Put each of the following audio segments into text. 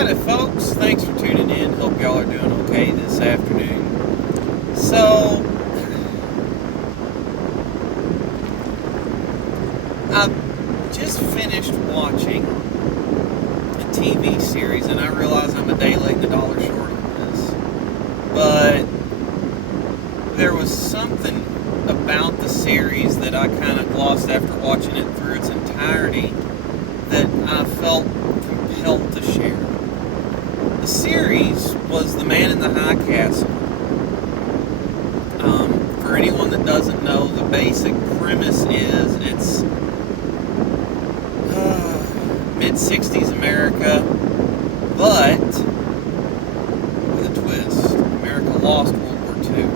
Howdy, folks. Thanks for tuning in. Hope y'all are doing okay this afternoon. So, I just finished watching a TV series, and I realize I'm a day late and a dollar short on this. But there was something about the series that I kind of glossed after watching it through its entirety that I felt compelled to share. The series was The Man in the High Castle. For anyone that doesn't know, the basic premise is it's mid-60s America, but with a twist. America lost World War II.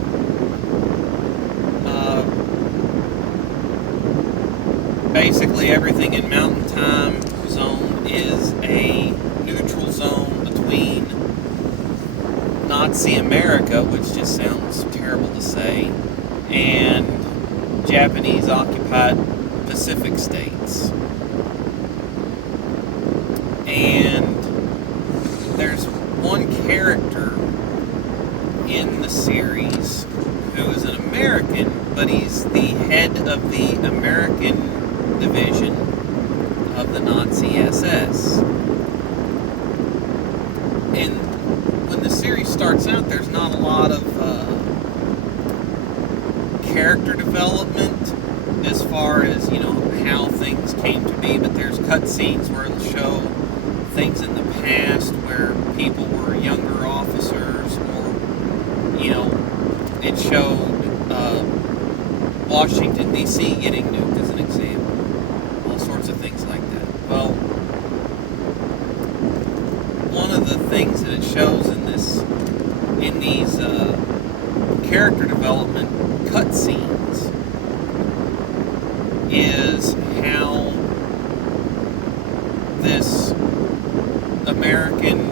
Basically, everything in Mountain Time Zone is a neutral zone between Nazi America, which just sounds terrible to say, and Japanese-occupied Pacific states. And there's one character in the series who is an American, but he's the head of the American division of the Nazi SS. And when the series starts out, there's not a lot of character development as far as, how things came to be, but there's cutscenes where it'll show things in the past where people were younger officers, or, it showed Washington, D.C. getting nuked as an example. All sorts of things like that. Well, one of the things that it shows in these character development cutscenes is how this American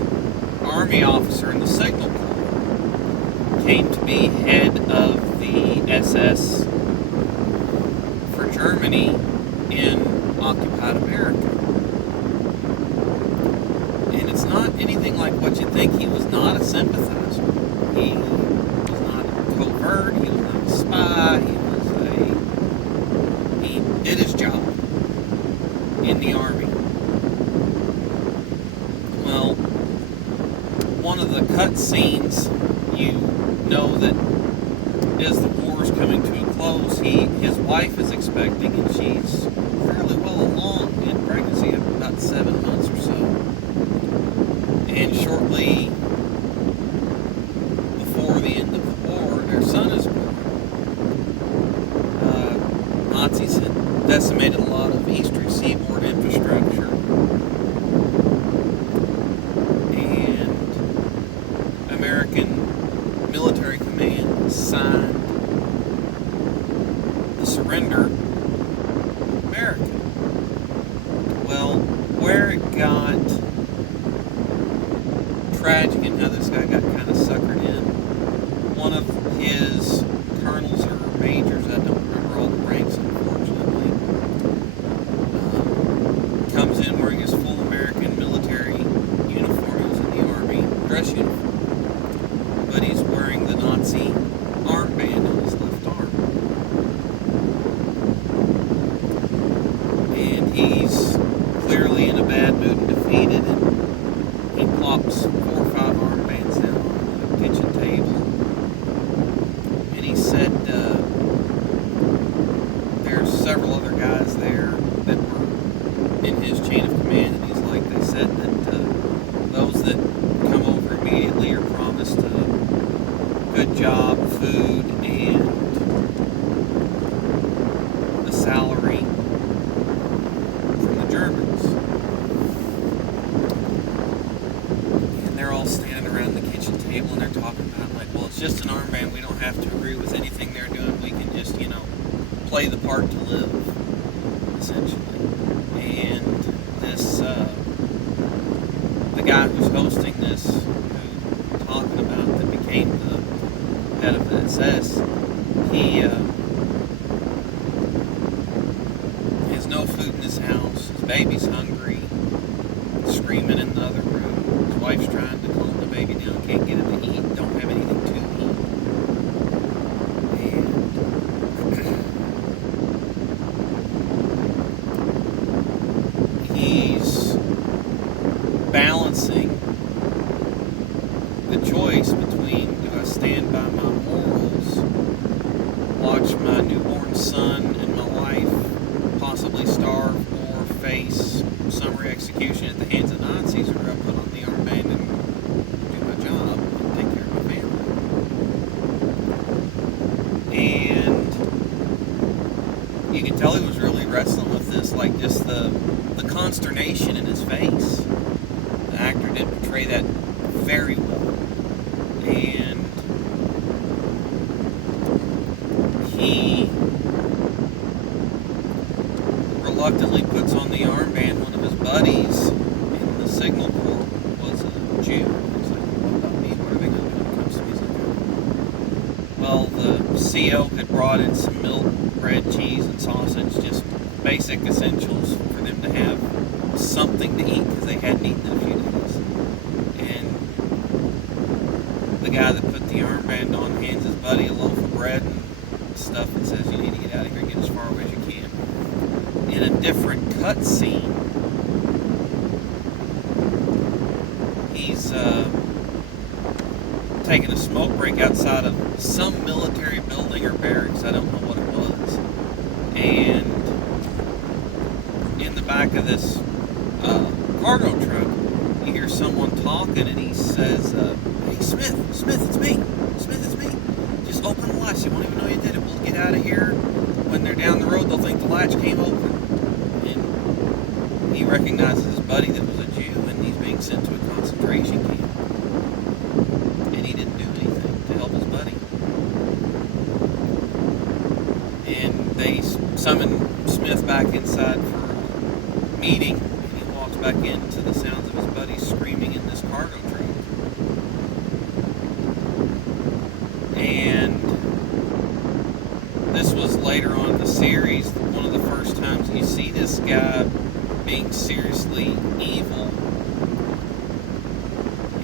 Army officer in the Signal Corps came to be head of the SS for Germany in occupied America. And it's not anything like what you think. He was not a sympathizer. He was not covert. He was not a spy. He did his job in the Army. Well, one of the cutscenes, you know that as the war is coming to a close, his wife is expecting, and she's fairly well along in pregnancy, about 7 months or so. And shortly before the end of the war, their son is born. Nazis had decimated a lot of eastern seaboard infrastructure, and American military command signed the surrender of America. Well, where it got tragic and how this guy got kind of suckered in, one of his colonels or majors, I don't remember all the ranks unfortunately, comes in wearing his full American military uniform. He was in the Army dress uniform, but he's wearing the Nazi armband on his left arm. And he's clearly in a bad mood and defeated, and he plops 4 or 5 armbands down on the kitchen table. And he said there's several other guys there that were in his chain of command, and he's like, they said that those that come over immediately are promised a good job, food, and a salary from the Germans. And they're all standing around the kitchen table, and they're talking about, like, well, it's just an armband. We don't have to agree with anything they're doing. We can just, play the part to live, essentially. And this, the guy who's hosting this, who we're talking about, that became the head of the SS, he has no food in his house. His baby's hungry, screaming in the other room. His wife choice between, do I stand by my morals, watch my newborn son and my wife possibly starve or face summary execution at the hands of Nazis, or do I put on the armband and do my job and take care of my family? And you could tell he was really wrestling with this, like just the consternation in his face. The actor did portray that very well. And he reluctantly puts on the armband. One of his buddies in the Signal Corps was a Jew. He's like, what about me? What are they going to do when it comes to me? He's like, well, the CO had brought in some milk, bread, cheese, and sausage, just basic essentials for them to have something to eat because they hadn't eaten in a few days. And the guy that put the armband on hands his buddy a loaf of bread and stuff and says, you need to get out of here and get as far away as you can. In a different cut scene, he's taking a smoke break outside of some military building or barracks. I don't know what it was. And in the back of this cargo truck, you hear someone talking, and he says, hey, Smith, it's me. Smith, it's me. Just open the latch. You won't even know you did it. We'll get out of here. When they're down the road, they'll think the latch came open. And he recognizes his buddy that was a Jew, and he's being sent to a concentration camp. And he didn't do anything to help his buddy. And they summon Smith back inside for a meeting, and he walks back into the sounds of his buddy screaming in this cargo truck. And this was later on in the series, one of the first times you see this guy being seriously evil.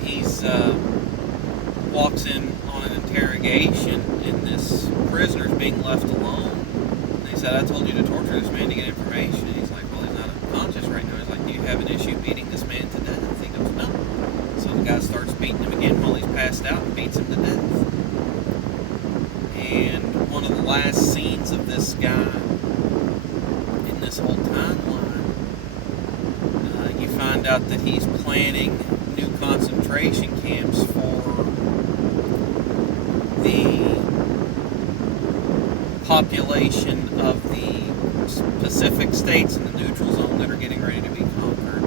He's walks in on an interrogation, and this prisoner's being left alone. And he said, I told you to torture this man to get information. And he's like, well, he's not unconscious right now. He's like, do you have an issue beating this man to death? He goes, no. So the guy starts beating him again while he's passed out and beats him to death. And one of the last scenes of this guy in this whole timeline, you find out that he's planning new concentration camps for the population of the Pacific states in the neutral zone that are getting ready to be conquered,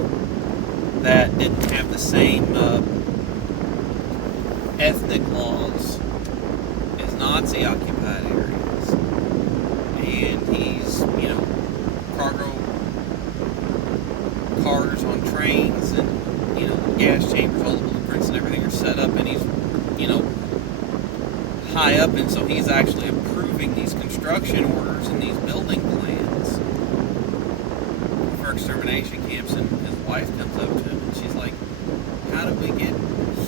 that didn't have the same ethnic laws as Nazi occupied areas. And he's, cargo cars on trains, and gas chambers, all the blueprints and everything are set up, and he's high up, and so he's actually approving these construction orders and these building plans for extermination camps. And his wife comes up to him and she's like, how did we get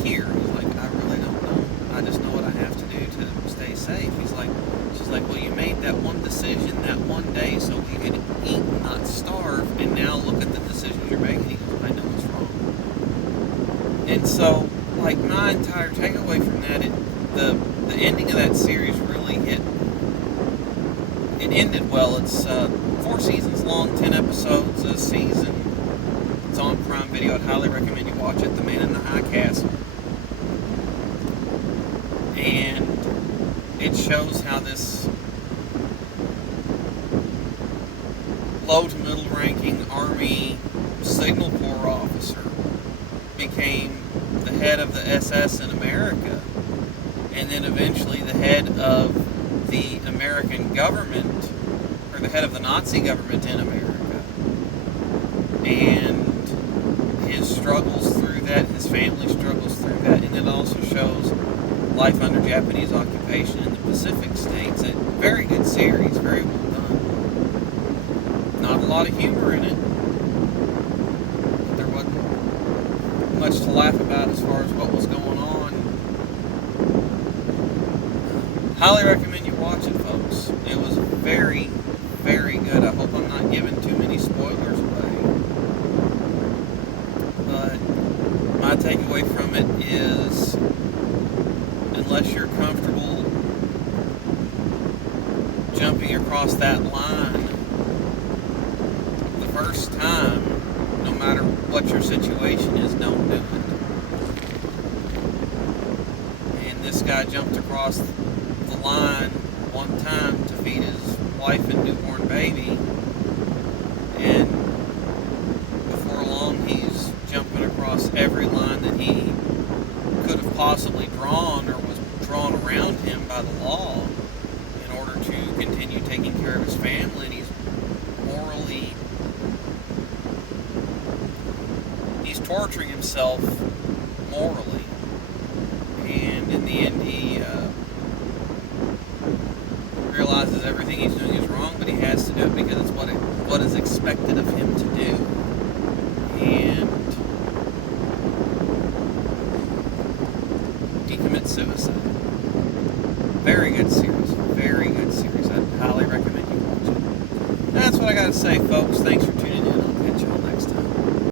here? He's like, I really don't know. I just know what I have to do to stay safe. She's like, well, you made that one decision that one day so we could eat and not starve, and now look at the decisions you're making. He goes, I know it's wrong. And so, like, my entire takeaway from that, the ending of that series really it ended well. It's 4 seasons long, 10 episodes a season. It's on Prime Video. I'd highly recommend you watch it. The Man in the High Castle. And it shows how this low to middle ranking Army Signal Corps officer became the head of the SS in America, and then eventually the head of the American government, or the head of the Nazi government in America. And his struggles through that, his family struggles through that, and it also shows life under Japanese occupation in the Pacific states. A very good series, very well done. Not a lot of humor in it. There wasn't much to laugh about as far as what was going on. Highly recommend you watch it, folks. It was very, very good. I hope I'm not giving too many spoilers away. But my takeaway from it is unless you're comfortable jumping across that line the first time, no matter what your situation is, don't do it. And this guy jumped across the line one time to feed his wife and newborn baby, and before long he's jumping across every line that he could have possibly drawn or was drawn around him by the law in order to continue taking care of his family. And he's torturing himself morally, and in the end he realizes everything he's doing is wrong, but he has to do it because it's what is expected of him to do. And he commits suicide. Very good series. Very good series. I highly recommend you watch it. That's what I got to say, folks. Thanks for tuning in.